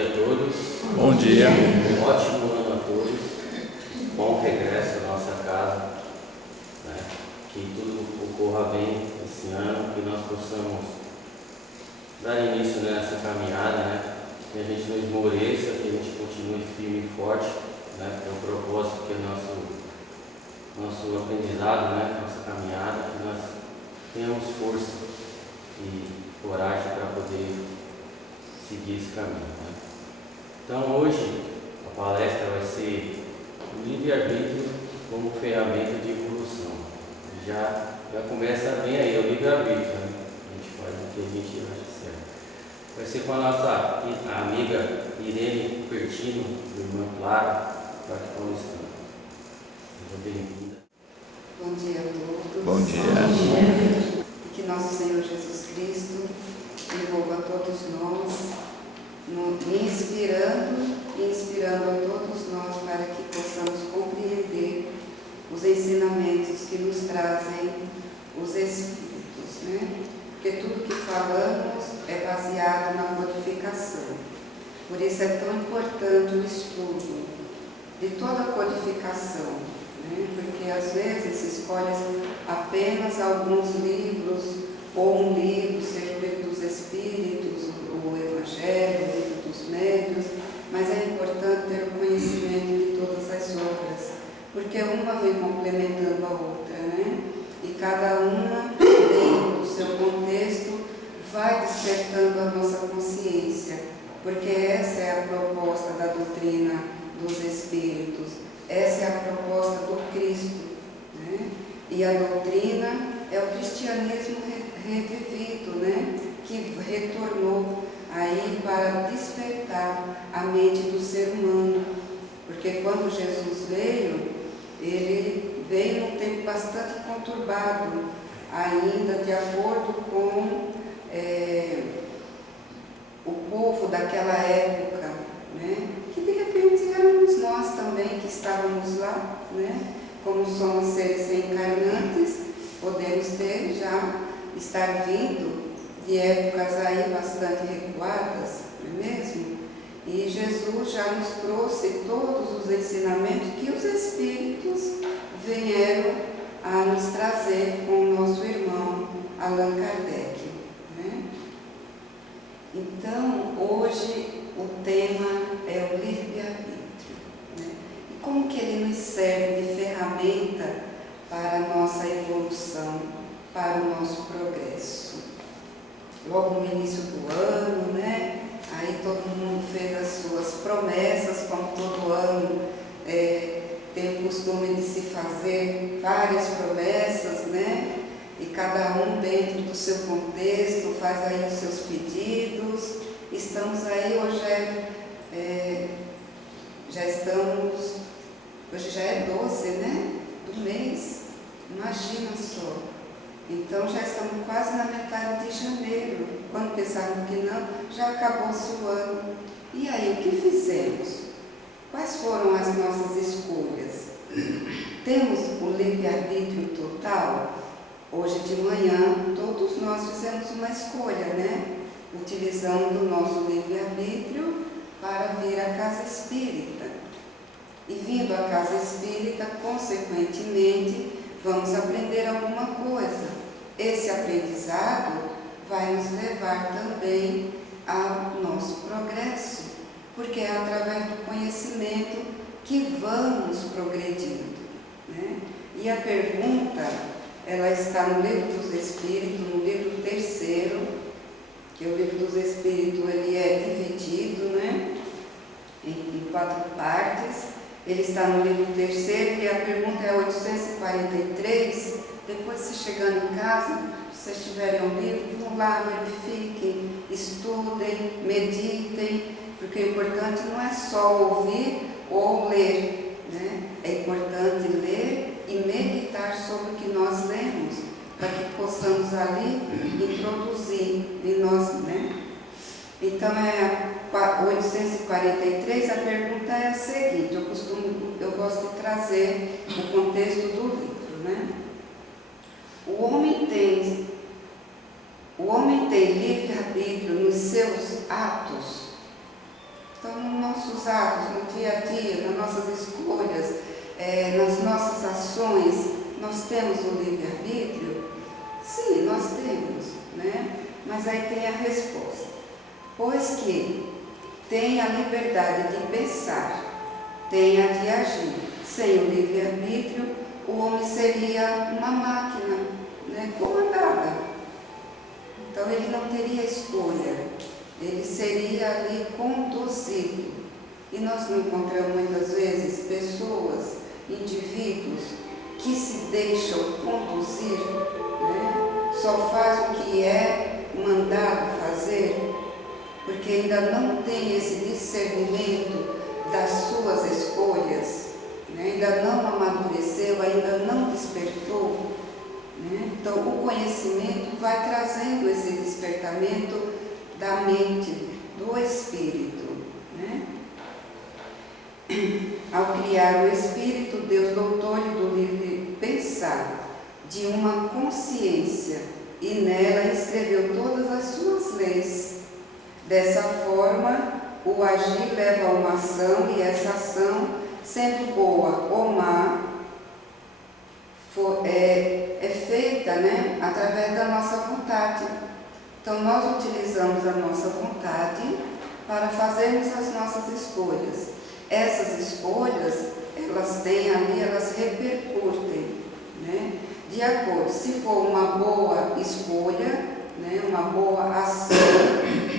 dia a todos. Bom dia. Um ótimo ano a todos. Bom regresso à nossa casa. Né? Que tudo ocorra bem esse ano, que nós possamos dar início nessa caminhada, né? Que a gente não esmoreça, que a gente continue firme e forte, né? Que é o propósito, que é nosso aprendizado, né? Nossa caminhada, que nós tenhamos força e coragem para poder seguir esse caminho. Né? Então hoje a palestra vai ser o livre-arbítrio como ferramenta de evolução. Já começa bem aí, o livre-arbítrio, né? A gente faz o que a gente acha certo. Vai ser com a nossa amiga Irene Pertino, do irmã Clara, paulistana. Seja bem-vinda. Bom dia a todos. Bom dia. E que nosso Senhor Jesus Cristo envolva a todos nós, inspirando e inspirando a todos nós para que possamos compreender os ensinamentos que nos trazem os Espíritos, né? Porque tudo que falamos é baseado na codificação. Por isso é tão importante o estudo de toda a codificação, né? Porque às vezes se escolhe apenas alguns livros, ou um livro, seja o livro dos Espíritos, o Evangelho, o livro dos Médiuns, mas é importante ter o conhecimento de todas as obras, porque uma vem complementando a outra, né? E cada uma, dentro do seu contexto, vai despertando a nossa consciência, porque essa é a proposta da doutrina dos Espíritos, essa é a proposta do Cristo, né? E a doutrina é o cristianismo revivido, né? Que retornou aí para despertar a mente do ser humano, porque quando Jesus veio, ele veio num tempo bastante conturbado, ainda de acordo com o povo daquela época, né? Que de repente éramos nós também que estávamos lá, né? Como somos seres reencarnantes, podemos estar vindo de épocas aí bastante recuadas, não é mesmo? E Jesus já nos trouxe todos os ensinamentos que os Espíritos vieram a nos trazer com o nosso irmão Allan Kardec, né? Então, hoje o tema é o livre-arbítrio, né? E como que ele nos serve de ferramenta para a nossa evolução, para o nosso progresso. Logo no início do ano, né? Aí todo mundo fez as suas promessas, como todo ano tem o costume de se fazer várias promessas, né? E cada um dentro do seu contexto faz aí os seus pedidos. Estamos aí, hoje hoje já é 12, né? Do mês. Imagina só. Então já estamos quase na metade de janeiro. Quando pensávamos que não, já acabou-se o ano. E aí, o que fizemos? Quais foram as nossas escolhas? Temos o livre-arbítrio total? Hoje de manhã, todos nós fizemos uma escolha, né? Utilizando o nosso livre-arbítrio para vir à casa espírita. E vindo à casa espírita, consequentemente, vamos aprender alguma coisa. Esse aprendizado vai nos levar também ao nosso progresso, porque é através do conhecimento que vamos progredindo, né? E a pergunta, ela está no Livro dos Espíritos, no livro 3º, que o Livro dos Espíritos ele é dividido, né, em 4 partes. Ele está no livro 3º e a pergunta é 843. Depois, se chegando em casa, se vocês tiverem um livro, vão lá, verifiquem, estudem, meditem, porque o importante não é só ouvir ou ler, né? É importante ler e meditar sobre o que nós lemos, para que possamos ali introduzir em nós, né? Então, 843, a pergunta é a seguinte, eu gosto de trazer o contexto do livro, né? O homem tem livre-arbítrio nos seus atos. nossos atos, no dia a dia, nas nossas escolhas, nas nossas ações, nós temos o livre-arbítrio? Sim, nós temos, né? Mas aí tem a resposta. Pois que tem a liberdade de pensar, tem a de agir. Sem o livre-arbítrio, o homem seria uma máquina, né, comandada. Então ele não teria escolha, ele seria ali conduzido. E nós não encontramos muitas vezes pessoas, indivíduos, que se deixam conduzir, né, só faz o que é mandado fazer, porque ainda não tem esse discernimento das suas escolhas, né? Ainda não amadureceu, ainda não despertou, né? Então o conhecimento vai trazendo esse despertamento da mente, do espírito, né? Ao criar o espírito, Deus dotou-lhe do livre pensar, de uma consciência, e nela escreveu todas as suas leis. Dessa forma, o agir leva a uma ação, e essa ação, sendo boa ou má, é feita, né, através da nossa vontade. Então, nós utilizamos a nossa vontade para fazermos as nossas escolhas. Essas escolhas, elas têm ali, elas repercutem, né, de acordo. Se for uma boa escolha, né, uma boa ação,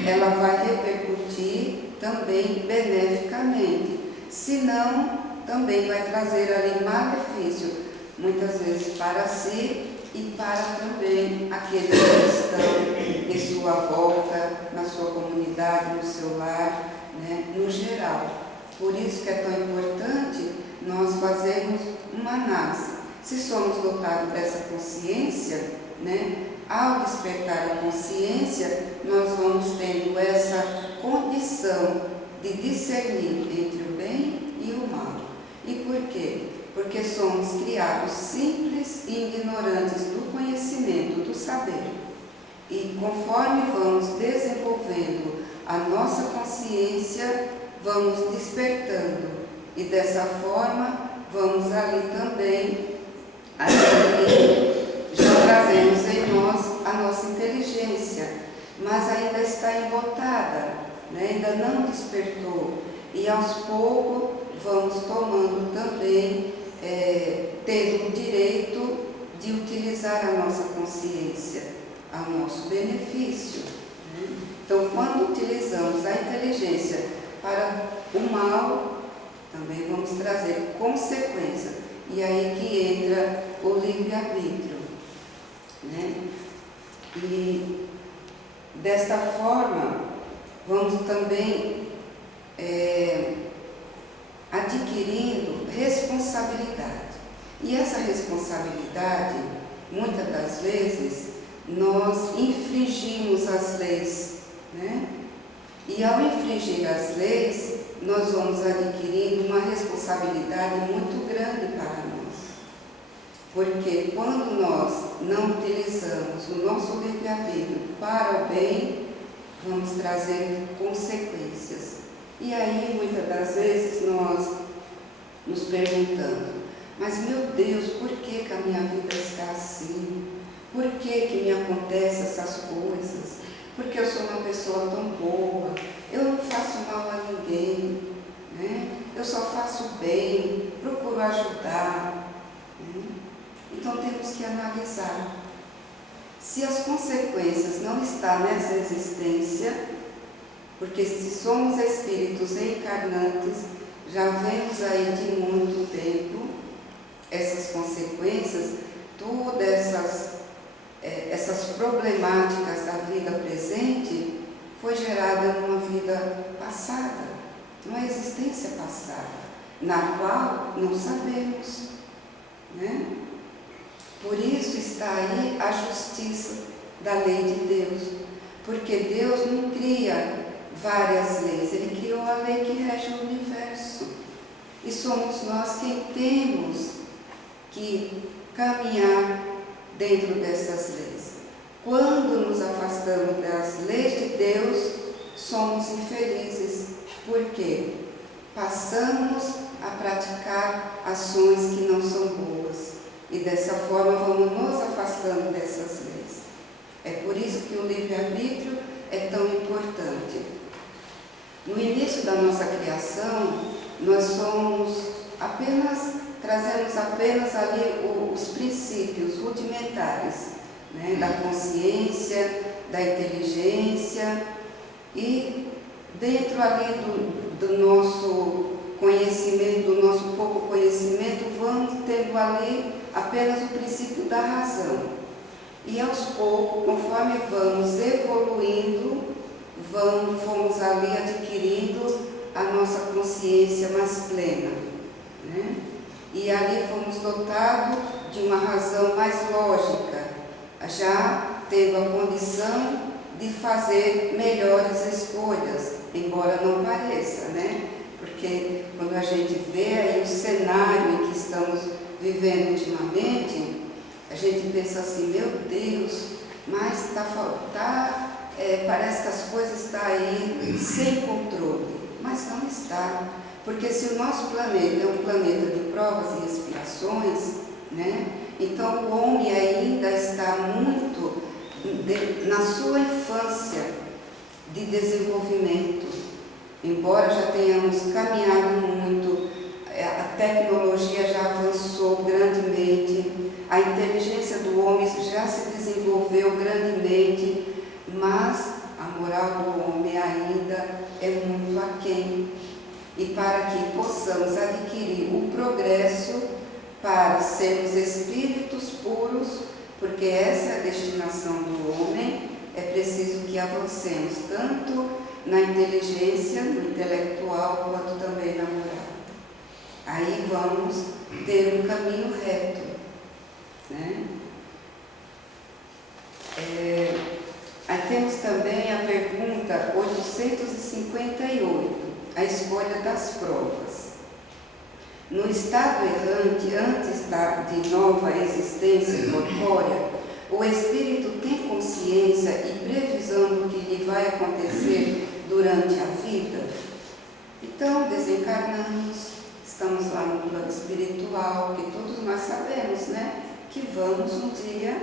ela vai repercutir também beneficamente. Se não, também vai trazer ali malefício, muitas vezes para si e para também aqueles que estão em sua volta, na sua comunidade, no seu lar, né, no geral. Por isso que é tão importante nós fazermos uma análise. Se somos dotados dessa consciência, né, ao despertar a consciência, nós vamos tendo essa condição de discernir entre o bem e o mal. E por quê? Porque somos criados simples e ignorantes do conhecimento, do saber. E conforme vamos desenvolvendo a nossa consciência, vamos despertando. E dessa forma, vamos ali também adquirir, já trazemos em nós a nossa inteligência, mas ainda está embotada, né? Ainda não despertou. E aos poucos vamos tomando também, tendo o direito de utilizar a nossa consciência ao nosso benefício, né? Então, quando utilizamos a inteligência para o mal, também vamos trazer consequência. E aí que entra o livre-arbítrio, né? E desta forma, vamos também adquirindo responsabilidade. E essa responsabilidade, muitas das vezes, nós infringimos as leis, né? E ao infringir as leis, nós vamos adquirindo uma responsabilidade muito grande para nós. Porque quando nós não utilizamos o nosso livre-arbítrio para o bem, vamos trazer consequências. E aí, muitas das vezes, nós nos perguntamos, mas meu Deus, por que a minha vida está assim? Por que me acontecem essas coisas? Porque eu sou uma pessoa tão boa, eu não faço mal a ninguém, né? Eu só faço bem, procuro ajudar, né? Então temos que analisar. Se as consequências não estão nessa existência, porque se somos espíritos reencarnantes, já vemos aí de muito tempo essas consequências, todas essas problemáticas da vida presente foi gerada numa vida passada, numa existência passada, na qual não sabemos, né? Por isso está aí a justiça da lei de Deus, porque Deus não cria várias leis, Ele criou a lei que rege o universo, e somos nós quem temos que caminhar dentro dessas leis. Quando nos afastamos das leis de Deus, somos infelizes. Por quê? passamos a praticar ações que não são boas. E dessa forma vamos nos afastando dessas leis. É por isso que o livre-arbítrio é tão importante. No início da nossa criação, nós trazemos apenas ali os princípios rudimentares, né, da consciência, da inteligência, e dentro ali do nosso conhecimento, do nosso pouco conhecimento, vamos tendo ali apenas o princípio da razão. E aos poucos, conforme vamos evoluindo, fomos ali adquirindo a nossa consciência mais plena, né? E ali fomos dotados de uma razão mais lógica, já tendo a condição de fazer melhores escolhas, embora não pareça, né? Porque quando a gente vê aí o cenário em que estamos vivendo ultimamente, a gente pensa assim, meu Deus, mas parece que as coisas estão aí sem controle. Mas não está, porque se o nosso planeta é um planeta de provas e expiações, né, então o homem ainda está muito na sua infância de desenvolvimento. Embora já tenhamos caminhado muito, a tecnologia já avançou grandemente, a inteligência do homem já se desenvolveu grandemente, mas a moral do homem ainda é muito aquém. E para que possamos adquirir o progresso para sermos espíritos puros, porque essa é a destinação do homem, é preciso que avancemos tanto na inteligência, no intelectual, quanto também na moral. Aí vamos ter um caminho reto, né? Aí temos também a pergunta 858, a escolha das provas. No estado errante, antes de nova existência corpórea, o espírito tem consciência e previsão do que lhe vai acontecer durante a vida? Então, desencarnamos, estamos lá no plano espiritual, que todos nós sabemos, né? Que vamos um dia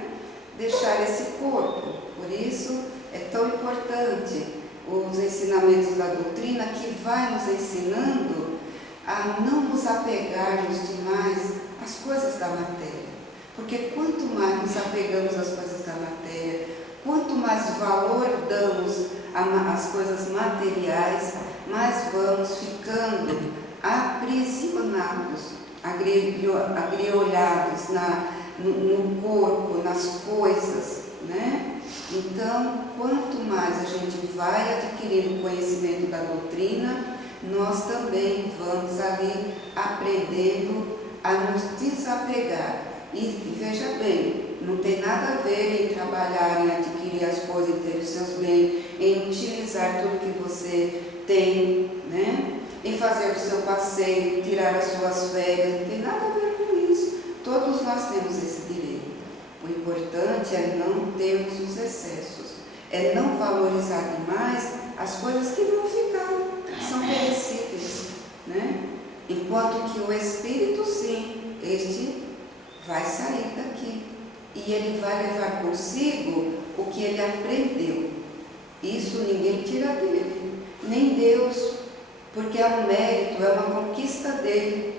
deixar esse corpo. Por isso é tão importante os ensinamentos da doutrina, que vai nos ensinando a não nos apegarmos demais às coisas da matéria. Porque quanto mais nos apegamos às coisas da matéria, quanto mais valor damos às coisas materiais, mais vamos ficando aprisionados, agriolhados no corpo, nas coisas, né? Então, quanto mais a gente vai adquirindo conhecimento da doutrina, nós também vamos ali aprendendo a nos desapegar. E veja bem, não tem nada a ver em trabalhar, em adquirir as coisas, em ter os seus bens, em utilizar tudo que você tem, né? Em fazer o seu passeio, tirar as suas férias, não tem nada a ver com isso. Todos nós temos esse direito. O importante é não termos os excessos, é não valorizar demais as coisas que vão ficar, são perecíveis, né? Enquanto que o espírito, sim, este vai sair daqui e ele vai levar consigo o que ele aprendeu. Isso ninguém tira dele, nem Deus, porque é um mérito, é uma conquista dele,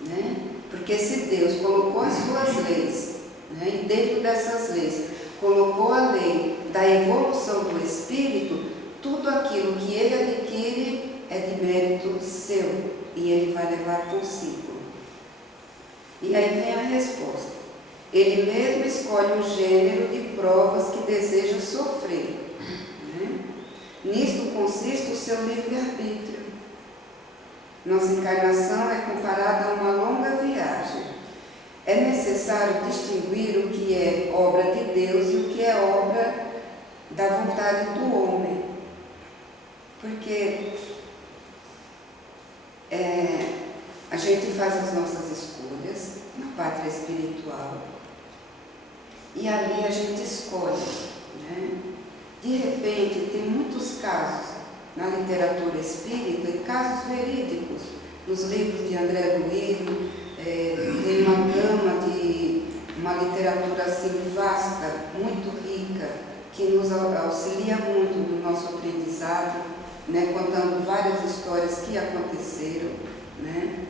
né? Porque se Deus colocou as suas leis, né, e dentro dessas leis colocou a lei da evolução do espírito, tudo aquilo que ele adquire é de mérito seu e ele vai levar consigo. E aí vem a resposta. Ele mesmo escolhe o gênero de provas que deseja sofrer, né? Nisto consiste o seu livre-arbítrio. Nossa encarnação é comparada a uma longa viagem. É necessário distinguir o que é obra de Deus e o que é obra da vontade do homem. Porque a gente faz as nossas escolhas na pátria espiritual e ali a gente escolhe, né? De repente, tem muitos casos na literatura espírita, em casos verídicos, nos livros de André Luiz, tem uma gama de uma literatura assim vasta, muito rica, que nos auxilia muito no nosso aprendizado, né, contando várias histórias que aconteceram, né?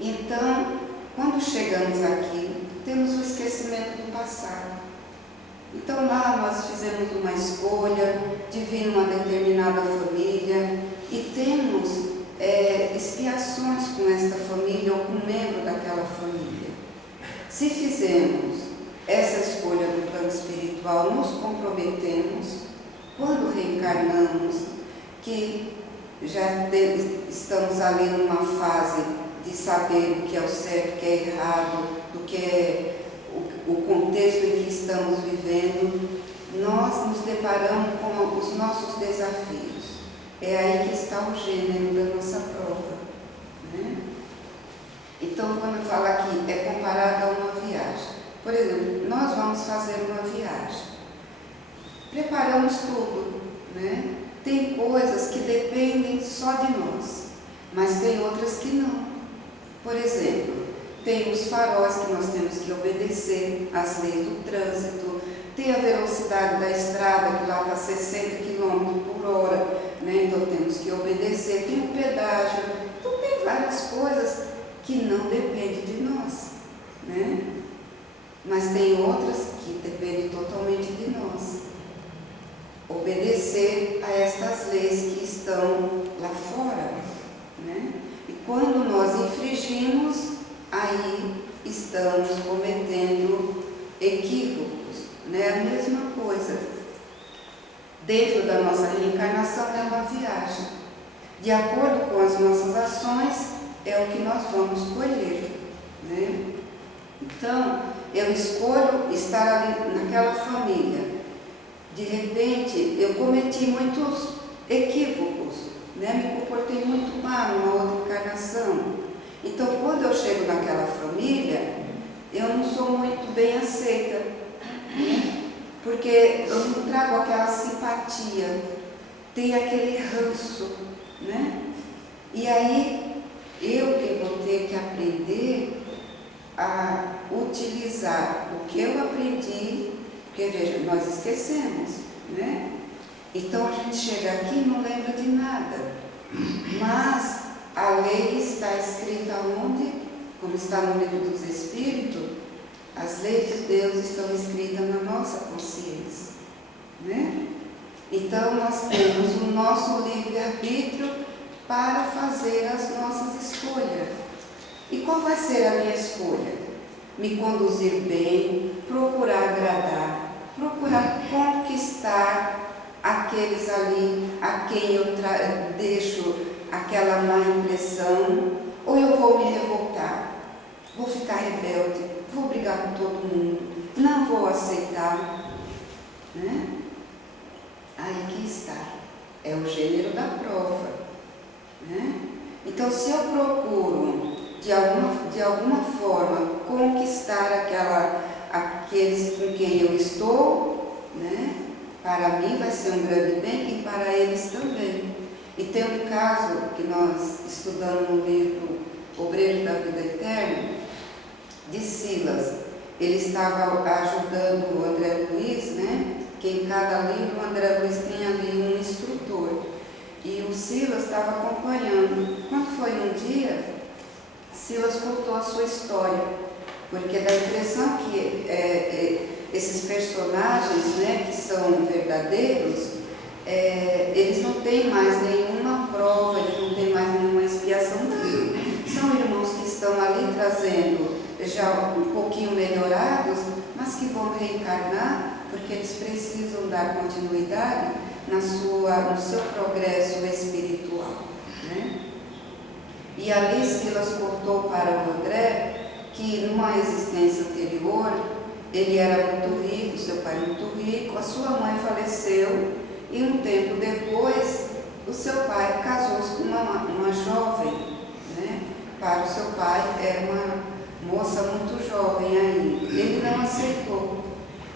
Então, quando chegamos aqui, temos o esquecimento do passado. Então lá nós fizemos uma escolha de vir numa determinada família e temos expiações com esta família ou com um membro daquela família. Se fizermos essa escolha do plano espiritual, nos comprometemos, quando reencarnamos, que já estamos ali numa fase de saber o que é o certo, o que é errado, do que é o contexto em que estamos vivendo, nós nos deparamos com os nossos desafios. É aí que está o gênero da nossa prova, né? Então, quando eu falo aqui, é comparado a uma viagem. Por exemplo, nós vamos fazer uma viagem. Preparamos tudo, né? Tem coisas que dependem só de nós, mas tem outras que não. Por exemplo, tem os faróis que nós temos que obedecer às leis do trânsito, tem a velocidade da estrada que lá está 60 km por hora, né? Então temos que obedecer, tem o pedágio, então tem várias coisas que não dependem de nós, né? Mas tem outras que dependem totalmente de nós. Obedecer a estas leis que estão lá fora, né? E quando nós infringimos, aí estamos cometendo equívocos, né? A mesma coisa. Dentro da nossa reencarnação é uma viagem. De acordo com as nossas ações, é o que nós vamos colher, né? Então, eu escolho estar ali naquela família. De repente, eu cometi muitos equívocos, né? Me comportei muito mal numa outra encarnação. Então, quando eu chego naquela família, eu não sou muito bem aceita, né? Porque eu não trago aquela simpatia, tem aquele ranço, né? E aí, eu que vou ter que aprender a utilizar o que eu aprendi, porque, veja, nós esquecemos, né? Então, a gente chega aqui e não lembra de nada, mas a lei está escrita onde? Como está no livro dos Espíritos, as leis de Deus estão escritas na nossa consciência, né? Então, nós temos o nosso livre-arbítrio para fazer as nossas escolhas. E qual vai ser a minha escolha? Me conduzir bem, procurar agradar, procurar conquistar aqueles ali a quem eu deixo aquela má impressão, ou eu vou me revoltar, vou ficar rebelde, vou brigar com todo mundo, não vou aceitar, né? Aí que está, é o gênero da prova, né? Então, se eu procuro de alguma forma conquistar aqueles com quem eu estou, né? Para mim vai ser um grande bem e para eles também. E tem um caso que nós estudamos no livro Obreiro da Vida Eterna, de Silas. Ele estava ajudando o André Luiz, né? Que em cada livro o André Luiz tem ali um instrutor. E o Silas estava acompanhando. Quando foi um dia, Silas contou a sua história, porque dá a impressão que esses personagens, né, que são verdadeiros, eles não têm mais nenhuma prova, eles não têm mais nenhuma expiação. São irmãos que estão ali trazendo já um pouquinho melhorados, mas que vão reencarnar, porque eles precisam dar continuidade no seu progresso espiritual, né? E ali Silas contou para o André que numa existência anterior ele era muito rico, seu pai muito rico, a sua mãe faleceu e um tempo depois o seu pai casou-se com uma jovem, né? Para o seu pai era uma moça muito jovem ainda. Ele não aceitou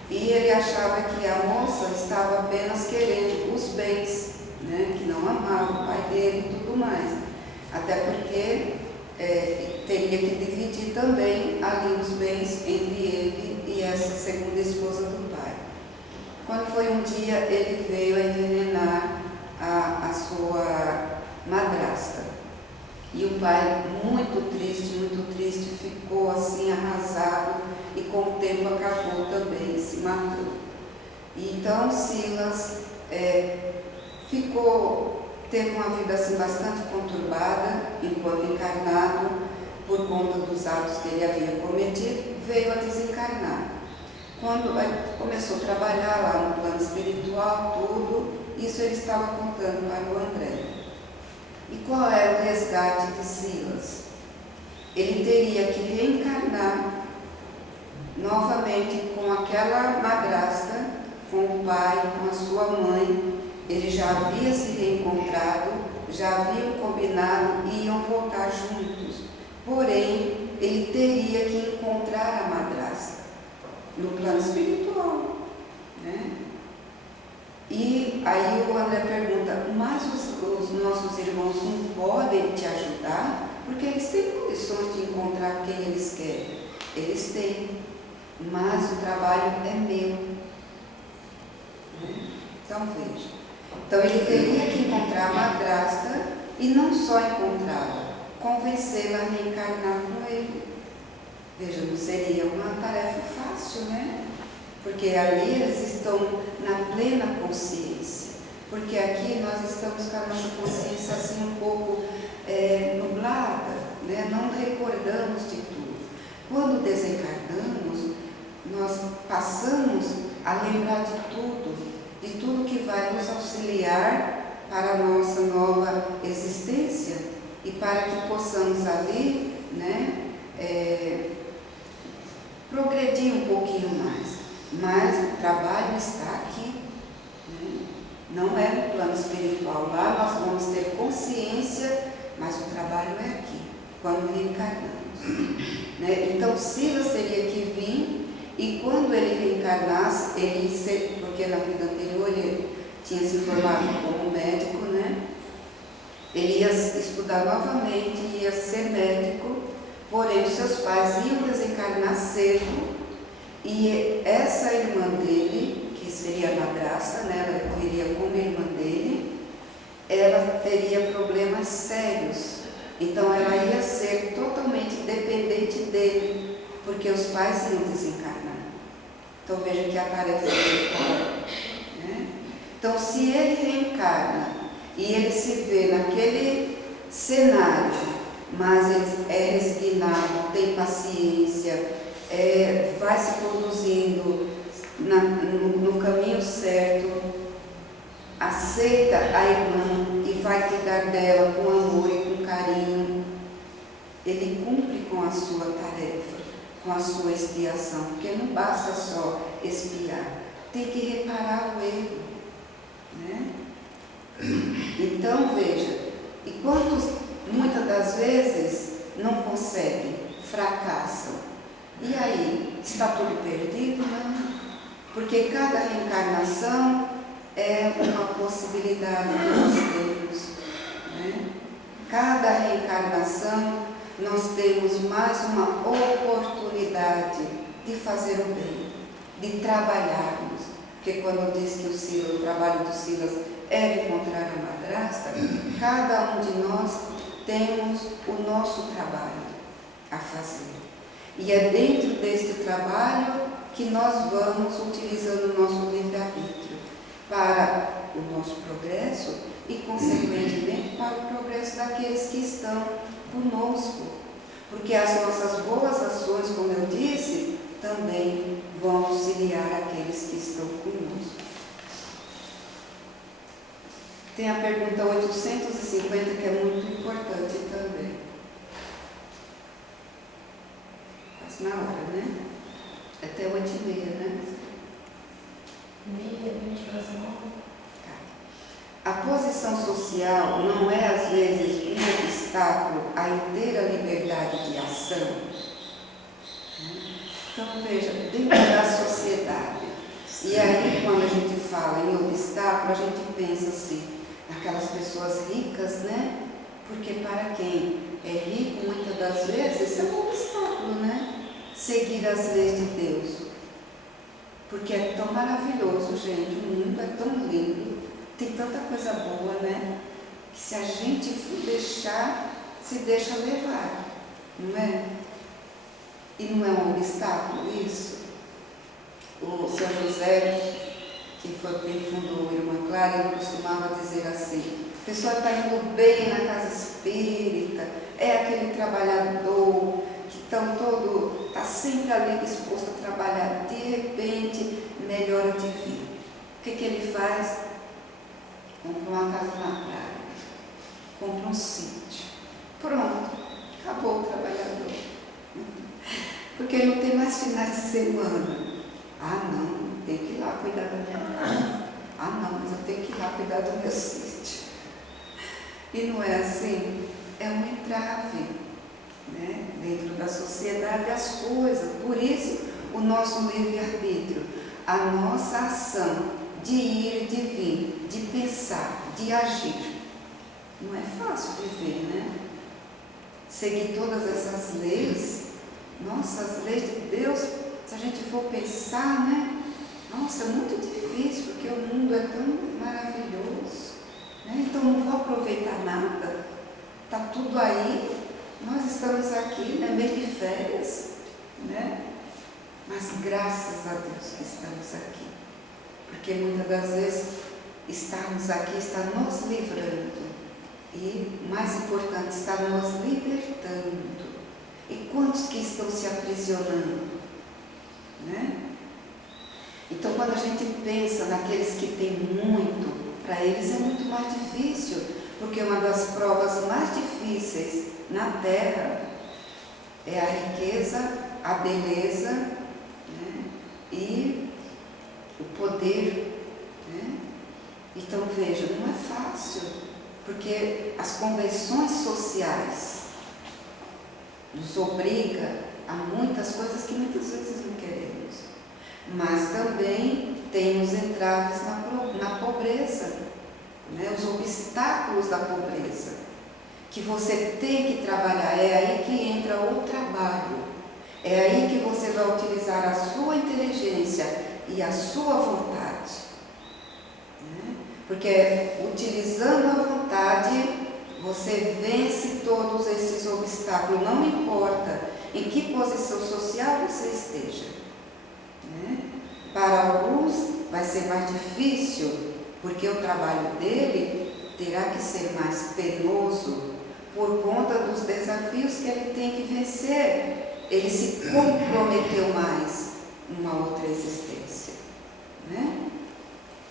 e ele achava que a moça estava apenas querendo os bens, né? Que não amava o pai dele e tudo mais. Até porque teria que dividir também ali os bens entre ele e essa segunda esposa do pai. Quando foi um dia, ele veio a envenenar a sua madrasta. E o pai, muito triste, ficou assim arrasado e com o tempo acabou também se matando. E então Silas teve uma vida assim bastante conturbada enquanto encarnado, por conta dos atos que ele havia cometido, veio a desencarnar. Quando ele começou a trabalhar lá no plano espiritual, tudo, isso ele estava contando para o André. E qual era o resgate de Silas? Ele teria que reencarnar novamente com aquela madrasta, com o pai, com a sua mãe. Ele já havia se reencontrado, já haviam combinado e iam voltar juntos. Porém, ele teria que encontrar a madrasta no plano espiritual, né? E aí o André pergunta, mas os nossos irmãos não podem te ajudar? Porque eles têm condições de encontrar quem eles querem. Eles têm, mas o trabalho é meu. Né? Então veja. Então ele teria que encontrar a madrasta e não só encontrá-la, convencê-la a reencarnar com ele. Veja, não seria uma tarefa fácil, né? Porque ali eles estão na plena consciência. Porque aqui nós estamos com a nossa consciência assim um pouco nublada, né? Não recordamos de tudo. Quando desencarnamos, nós passamos a lembrar de tudo que vai nos auxiliar para a nossa nova existência e para que possamos ali, né, progredir um pouquinho mais. Mas o trabalho está aqui, né? Não é no plano espiritual. Lá nós vamos ter consciência, mas o trabalho é aqui, quando reencarnamos. Né? Então Silas teria que vir, e quando ele reencarnasse, porque na vida anterior ele tinha se formado como médico, né? Ele ia estudar novamente, ia ser médico, porém os seus pais iam desencarnar cedo. E essa irmã dele, que seria a madrasta, né, ela viria como irmã dele, ela teria problemas sérios. Então ela ia ser totalmente dependente dele, porque os pais iam desencarnar. Então veja que a tarefa é, né? Então se ele reencarna e ele se vê naquele cenário, mas ele é resignado, tem paciência, vai se conduzindo no caminho certo, aceita a irmã e vai cuidar dela com amor e com carinho, ele cumpre com a sua tarefa, com a sua expiação, porque não basta só expiar, tem que reparar o erro, né? Então veja, e quantos muitas das vezes não conseguem, fracassam. E aí, está tudo perdido? Não. Porque cada reencarnação é uma possibilidade que nós temos. Né? Cada reencarnação nós temos mais uma oportunidade de fazer o bem, de trabalharmos. Porque quando eu disse que o trabalho do Silas era encontrar a madrasta, cada um de nós temos o nosso trabalho a fazer. E é dentro deste trabalho que nós vamos utilizando o nosso livre-arbítrio para o nosso progresso e, consequentemente, para o progresso daqueles que estão conosco. Porque as nossas boas ações, como eu disse, também vão auxiliar aqueles que estão conosco. Tem a pergunta 850, que é muito importante também. Na hora, né? Até 8h30, né? 20h29. A posição social não é, às vezes, um obstáculo à inteira liberdade de ação? Então, veja, dentro da sociedade, e aí, quando a gente fala em obstáculo, a gente pensa assim, aquelas pessoas ricas, né? Porque para quem é rico, muitas das vezes, isso é um obstáculo, né? Seguir as leis de Deus. Porque é tão maravilhoso, gente, o mundo é tão lindo, tem tanta coisa boa, né? Que se a gente for deixar, se deixa levar, não é? E não é um obstáculo isso? O São José, que foi quem fundou o Irmã Clara, ele costumava dizer assim: a pessoa está indo bem na casa espírita, é aquele trabalhador que está sempre ali disposto a trabalhar, de repente melhora de vida. O que ele faz? Compra uma casa na praia, compra um sítio. Pronto, acabou o trabalhador. Porque não tem mais finais de semana. Ah, não, tem que ir lá cuidar da minha casa. Ah, não, mas eu tenho que ir lá cuidar do meu sítio. E não é assim? É um entrave, né? Dentro da sociedade, as coisas. Por isso, o nosso livre-arbítrio, a nossa ação de ir, de vir, de pensar, de agir. Não é fácil viver, né? Seguir todas essas leis. Nossa, as leis de Deus, se a gente for pensar, né? Nossa, é muito difícil, porque o mundo é tão maravilhoso, né? Então não vou aproveitar nada. Está tudo aí, nós estamos aqui, né? Mês de férias, né? Mas graças a Deus que estamos aqui, porque muitas das vezes estarmos aqui está nos livrando e, mais importante, está nos libertando. E quantos que estão se aprisionando, né? Então, quando a gente pensa naqueles que têm muito, para eles é muito mais difícil, porque uma das provas mais difíceis na Terra é a riqueza, a beleza, né? E o poder, né? Então, veja, não é fácil, porque as convenções sociais nos obriga a muitas coisas que muitas vezes não queremos, mas também tem os entraves na pobreza, né? Os obstáculos da pobreza, que você tem que trabalhar. É aí que entra o trabalho, é aí que você vai utilizar a sua inteligência e a sua vontade, né? Porque utilizando a vontade, você vence todos esses obstáculos, não importa em que posição social você esteja, né? Para alguns vai ser mais difícil, porque o trabalho dele terá que ser mais penoso por conta dos desafios que ele tem que vencer. Ele se comprometeu mais numa outra existência, né?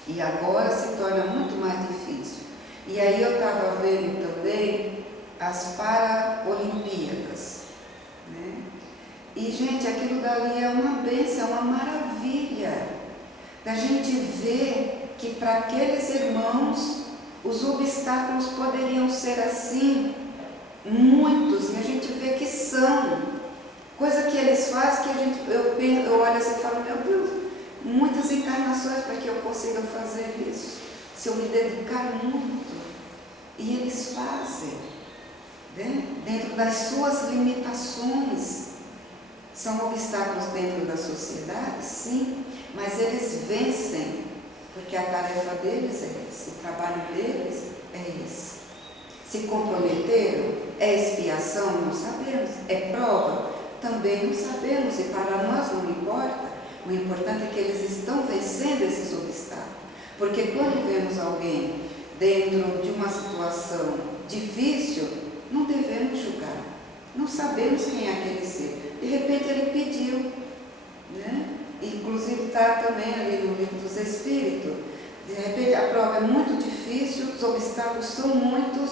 E agora se torna muito mais difícil. E aí eu estava vendo também as Paralimpíadas, né? E, gente, aquilo dali é uma bênção, é uma maravilha. Da gente ver que para aqueles irmãos os obstáculos poderiam ser assim, muitos, e a gente vê que são. Coisa que eles fazem que eu olho assim e falo, meu Deus, muitas encarnações para que eu consiga fazer isso, se eu me dedicar muito. E eles fazem, né? Dentro das suas limitações. São obstáculos dentro da sociedade, sim, mas eles vencem, porque a tarefa deles é essa, o trabalho deles é esse. Se comprometeram? É expiação? Não sabemos. É prova? Também não sabemos, e para nós não importa. O importante é que eles estão vencendo esses obstáculos, porque quando vemos alguém dentro de uma situação difícil, não devemos julgar. Não sabemos quem é aquele ser. De repente ele pediu, né? Inclusive está também ali no Livro dos Espíritos. De repente a prova é muito difícil, os obstáculos são muitos,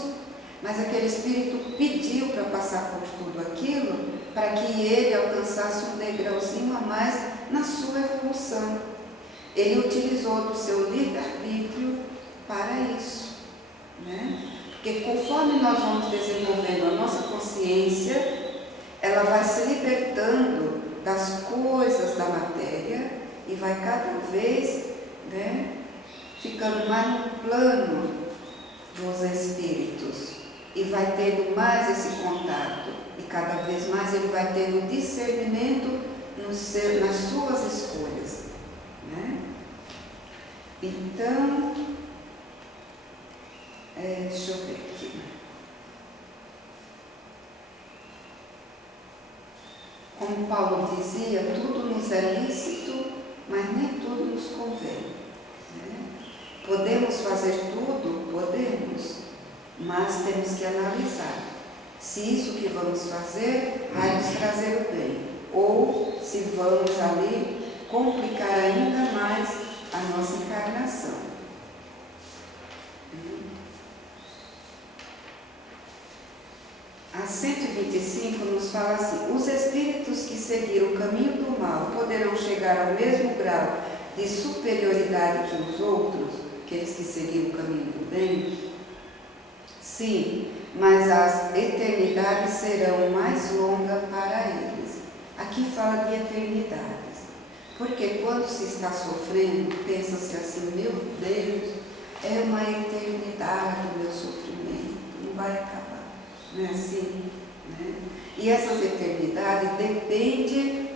mas aquele espírito pediu para passar por tudo aquilo, para que ele alcançasse um degrauzinho a mais na sua evolução. Ele utilizou do seu livre-arbítrio para isso, né? Porque conforme nós vamos desenvolvendo a nossa consciência, ela vai se libertando das coisas da matéria e vai cada vez, né, ficando mais no plano dos espíritos e vai tendo mais esse contato e cada vez mais ele vai tendo discernimento nas suas escolhas, né? Então, deixa eu ver aqui. Como Paulo dizia, tudo nos é lícito, mas nem tudo nos convém, né? Podemos fazer tudo? Podemos, mas temos que analisar se isso que vamos fazer vai nos trazer o bem, ou se vamos ali complicar ainda mais a nossa encarnação. A 125 nos fala assim: os espíritos que seguiram o caminho do mal poderão chegar ao mesmo grau de superioridade que os outros, aqueles que seguiram o caminho do bem? Sim, mas as eternidades serão mais longas para eles. Aqui fala de eternidades, porque quando se está sofrendo, pensa-se assim: meu Deus, é uma eternidade o meu sofrimento, não vai acabar. Não é assim? Né? E essas eternidades dependem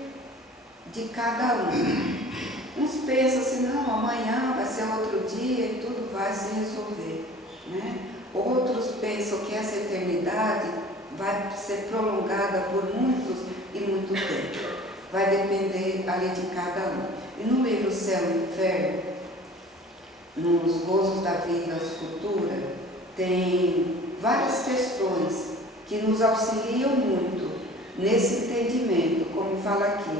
de cada um. Uns pensam assim: não, amanhã vai ser outro dia e tudo vai se resolver, né? Outros pensam que essa eternidade vai ser prolongada por muitos e muito tempo. Vai depender ali de cada um. E no livro Céu e Inferno, nos gozos da vida futura, tem várias questões que nos auxiliam muito nesse entendimento, como fala aqui.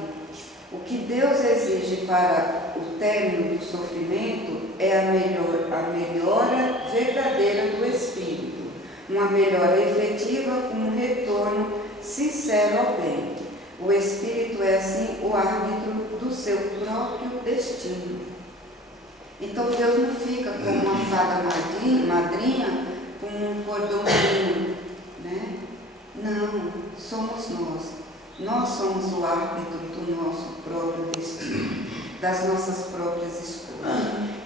O que Deus exige para o término do sofrimento é a melhora verdadeira do espírito, uma melhora efetiva com um retorno sincero ao bem. O espírito é assim o árbitro do seu próprio destino. Então Deus não fica como uma fada madrinha com um cordãozinho, né? Não, somos nós. Nós somos o árbitro do nosso próprio destino, das nossas próprias escolhas.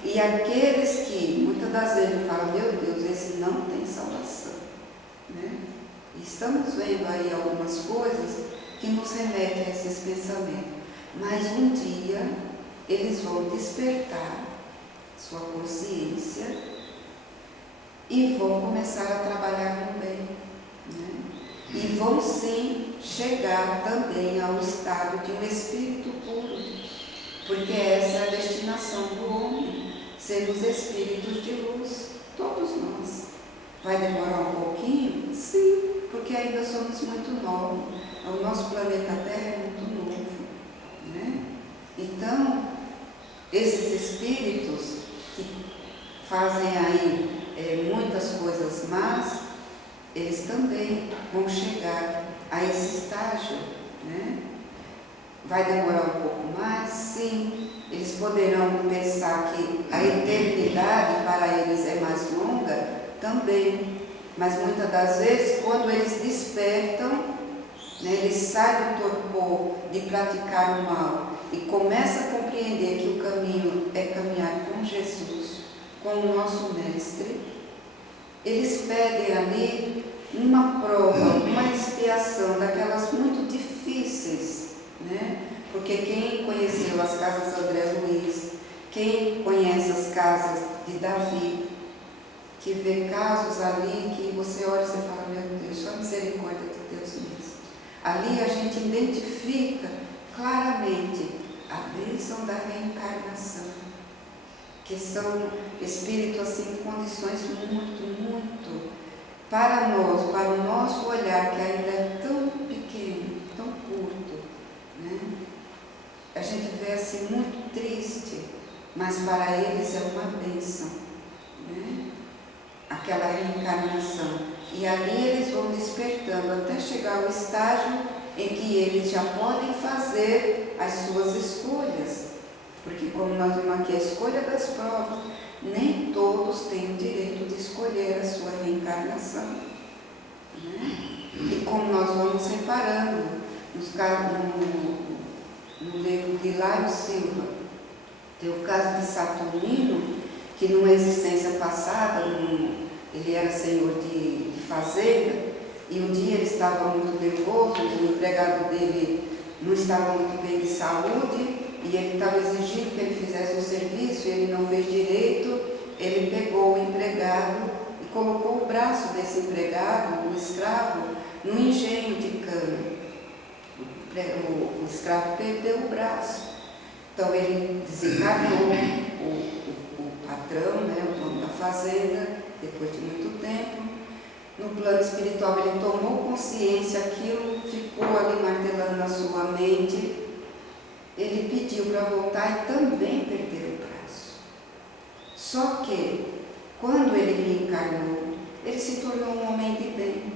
E aqueles que muitas das vezes falam: meu Deus, esse não tem salvação, né? E estamos vendo aí algumas coisas que nos remetem a esses pensamentos. Mas um dia eles vão despertar sua consciência e vão começar a trabalhar com o bem, né? E vão sim chegar também ao estado de um espírito puro, porque essa é a destinação do homem, ser os espíritos de luz, todos nós. Vai demorar um pouquinho? Sim, porque ainda somos muito novos, o nosso planeta Terra é muito novo, né? Então, esses espíritos que fazem aí muitas coisas más, eles também vão chegar a esse estágio, né? Vai demorar um pouco mais? Sim. Eles poderão pensar que a eternidade para eles é mais longa? Também. Mas muitas das vezes, quando eles despertam, né, eles saem do torpor de praticar o mal e começam a compreender que o caminho é caminhar com Jesus, com o nosso Mestre, eles pedem ali uma prova, uma expiação daquelas muito difíceis, né? Porque quem conheceu as casas de André Luiz, quem conhece as casas de Davi, que vê casos ali que você olha e você fala: meu Deus, só a misericórdia de Deus mesmo. Ali a gente identifica claramente a bênção da reencarnação, que são espíritos assim em condições muito, para nós, para o nosso olhar, que ainda é tão pequeno, tão curto, né? A gente vê assim muito triste, mas para eles é uma bênção, né? Aquela reencarnação. E ali eles vão despertando até chegar ao estágio em que eles já podem fazer as suas escolhas. Porque, como nós vimos aqui, a escolha das provas, nem todos têm o direito de escolher a sua reencarnação, né? E como nós vamos separando, no livro de Hilário Silva, tem o caso de Saturnino, que numa existência passada, ele era senhor de fazenda, e um dia ele estava muito nervoso, o empregado dele não estava muito bem de saúde, e ele estava exigindo que ele fizesse um serviço, e ele não fez direito. Ele pegou o empregado e colocou o braço desse empregado, o escravo, no engenho de cana. O escravo perdeu o braço. Então ele desencarnou o patrão, né, o dono da fazenda, depois de muito tempo. No plano espiritual ele tomou consciência, aquilo ficou ali martelando na sua mente. Ele pediu para voltar e também perdeu o braço. Só que, quando ele reencarnou, ele se tornou um homem de bem.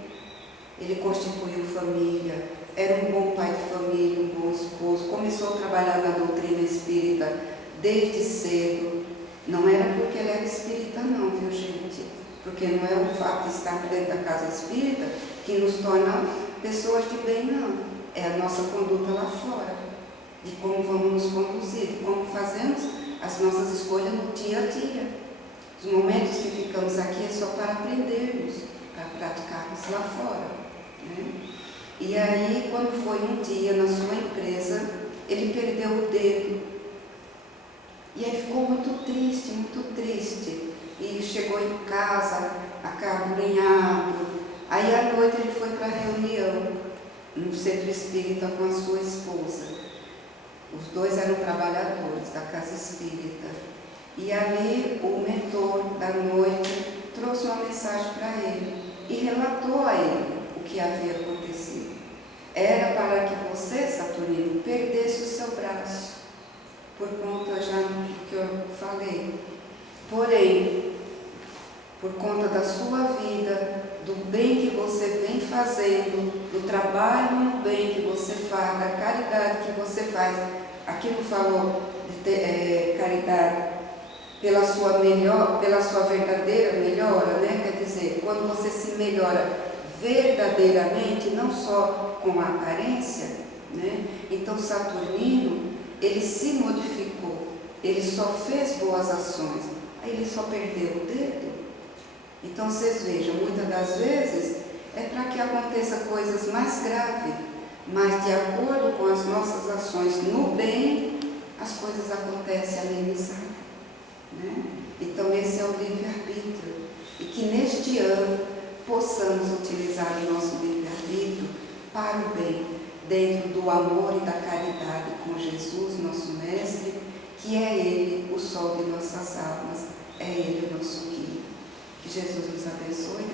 Ele constituiu família, era um bom pai de família, um bom esposo, começou a trabalhar na doutrina espírita desde cedo. Não era porque ele era espírita não, viu gente? Porque não é o fato de estar dentro da casa espírita que nos torna pessoas de bem, não. É a nossa conduta lá fora, de como vamos nos conduzir, de como fazemos as nossas escolhas no dia a dia. Os momentos que ficamos aqui é só para aprendermos, para praticarmos lá fora, né? E aí, quando foi um dia na sua empresa, ele perdeu o dedo. E aí ficou muito triste, muito triste. E chegou em casa, acabrunhado. Aí à noite ele foi para a reunião no centro espírita com a sua esposa. Os dois eram trabalhadores da casa espírita. E ali o mentor da noite trouxe uma mensagem para ele e relatou a ele o que havia acontecido. Era para que você, Saturnino, perdesse o seu braço, por conta já do que eu falei. Porém, por conta da sua vida, do bem que você vem fazendo, do trabalho no bem que você faz, da caridade que você faz, aqui não falou de ter, caridade pela sua verdadeira melhora, né? Quer dizer, quando você se melhora verdadeiramente, não só com a aparência, né? Então Saturnino, ele se modificou, ele só fez boas ações, aí ele só perdeu o dedo. Então vocês vejam, muitas das vezes é para que aconteça coisas mais graves, mas de acordo com as nossas ações no bem, as coisas acontecem amenizadas, né? Então esse é o livre-arbítrio, e que neste ano possamos utilizar o nosso livre-arbítrio para o bem, dentro do amor e da caridade com Jesus, nosso Mestre, que é Ele o sol de nossas almas, é Ele o nosso guia. Que Jesus nos abençoe.